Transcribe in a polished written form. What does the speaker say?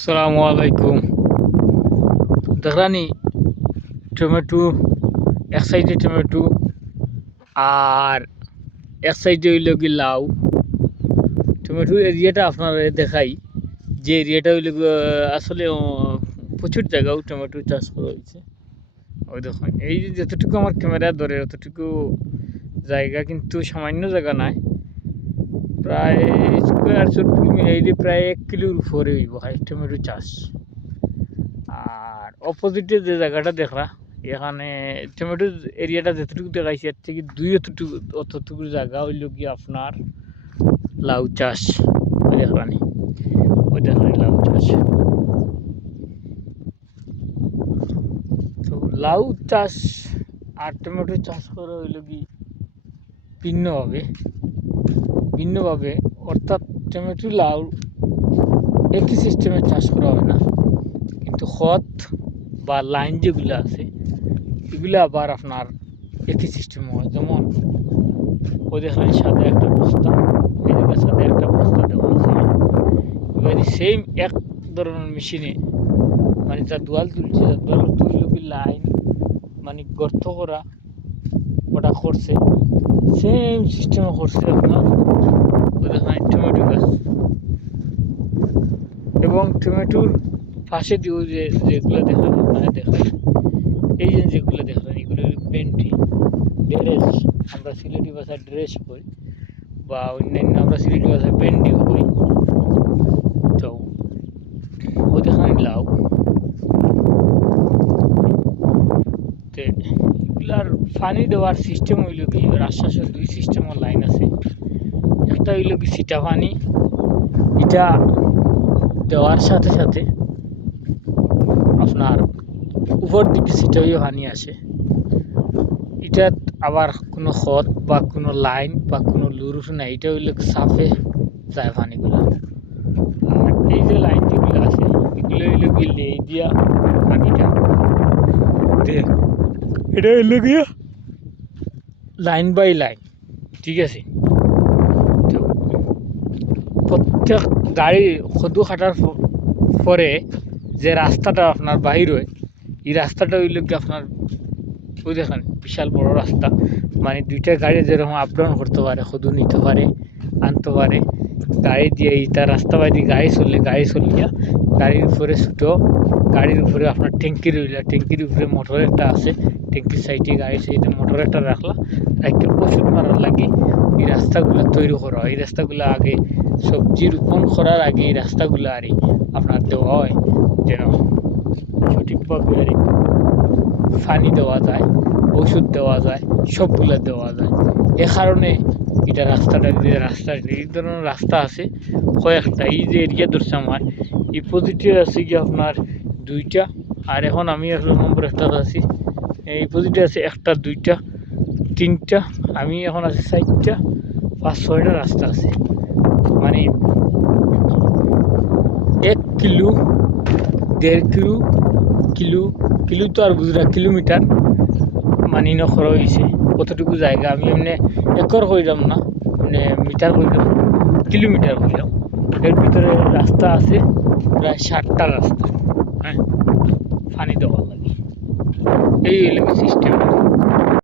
আসসালামু আলাইকুম। দেখলানি টমেটো, এক সাইডে টমেটো আর এক সাইডে হইল কি লাউ। টমেটোর এরিয়াটা আপনারা দেখাই, যে এরিয়াটা হইল আসলে প্রচুর জায়গাও টমেটো চাষ করা হয়েছে। ওই দেখুন, এই যে যতটুকু আমার ক্যামেরা ধরে অতটুকু জায়গা, কিন্তু সামান্য জায়গা নাই, প্রায় স্কোয়ার ফুট এই যে প্রায় 1 কিলোর উপরে হইব টমেটো চাষ। আর অপোজিটে যে জায়গাটা দেখলা, এখানে টমেটোর এরিয়াটা যতটুকু দেখাইছে এর থেকে অতটুকু জায়গা হইল কি আপনার লাউ চাষ। ওই দেখলানি লাউ চাষ। তো লাউ চাষ আর টমেটো চাষ করা হইল কি ভিন্নভাবে, অর্থাৎ টমেটো লাউ একই সিস্টেমে চাষ করা হয় না, কিন্তু খত বা লাইন যেগুলো আছে এগুলো আবার আপনার একই সিস্টেম হয়। যেমন ওই দেখলেন সাথে একটা বস্তা, এই জায়গার সাথে একটা বস্তা দেওয়া আছে। এবারে সেম এক ধরনের মেশিনে, মানে যা দুয়াল তুলছে, দুয়াল তুলল কি লাইন, মানে গর্ত করা ওটা করছে, সেম সিস্টেমে করছে আপনার ওই দেখেন টমেটো গাছ। এবং টমেটোর পাশে দিয়েও যেগুলো দেখলেন, মানে দেখেন এই যে যেগুলো দেখলেন, এগুলো পেন্টি ড্রেস, আমরা সিলেটি ভাষায় ড্রেস কই, বা অন্যান্য আমরা সিলেটি ভাষায় পেন্ডিও কই। তো ওই দেখেন লাউ, তো এগুলার পানি দেওয়ার সিস্টেম হইল কি, রাজশাসন 2 সিস্টেমের লাইন আছে। একটা হইল কি সিটা পানি, এটা দেওয়ার সাথে সাথে আপনার উপর দিকে সিটা হয়ে পানি আসে। এটা আবার কোনো খত বা কোনো লাইন বা কোনো লুরুস নাই, এটা হইল সাফে যায় পানিগুলো। আর এই যে লাইন যেগুলো আছে এগুলো হইল কি লেই দিয়া পানিটা, এটা হইল গিয়া লাইন বাই লাইন, ঠিক আছে। তো প্রত্যেক গাড়ি সদু খাটার পরে যে রাস্তাটা আপনার বাহির হয়, এই রাস্তাটা হইল কি আপনার ওই দেখেন বিশাল বড় রাস্তা, মানে 2টা গাড়ি যেরকম আপ ডাউন করতে পারে, সদু নিতে পারে আনতে পারে, গাড়ি দিয়ে তার রাস্তা বাইরে গাড়ি চলিয়া গাড়ির উপরে ছুটো, গাড়ির উপরে আপনার ট্যাঙ্কি রইলা, ট্যাঙ্কির উপরে মোটর একটা আছে, ট্যাঙ্কির সাইডে গাড়ির সাইডে মোটর একটা রাখলা, একটা ওষুধ মারার লাগে এই রাস্তাগুলো তৈরি করা হয়। এই রাস্তাগুলো আগে সবজি রোপণ করার আগে এই রাস্তাগুলো আর আপনার দেওয়া হয়, যেন সঠিকভাবে আর পানি দেওয়া যায়, ওষুধ দেওয়া যায়, সবগুলো দেওয়া যায়। এ কারণে এটা রাস্তাটা এই ধরনের রাস্তা আছে কয়েকটা। এই যে এরিয়া ধরছে আমার, এই পজিটিভ আছে কি আপনার 2টা, আর এখন আমি 1 নম্বর একটা আছি, এই পজিটিভ আছে 1টা 2টা 3টা, আমি এখন আছি 4টা 5-6টা রাস্তা আছে। মানে 1 কিলো 1.5 কিলো তো আর বুঝরা কিলোমিটার মানে নখরা হয়েছে কতটুকু জায়গা, আমি এমনি একর কইলাম না, মানে মিটার কইলাম, কিলোমিটার কইলাম। এর ভিতরে রাস্তা আছে প্রায় 60টা রাস্তা, হ্যাঁ, পানি দেওয়ার লাগে। এই হইল সিস্টেম।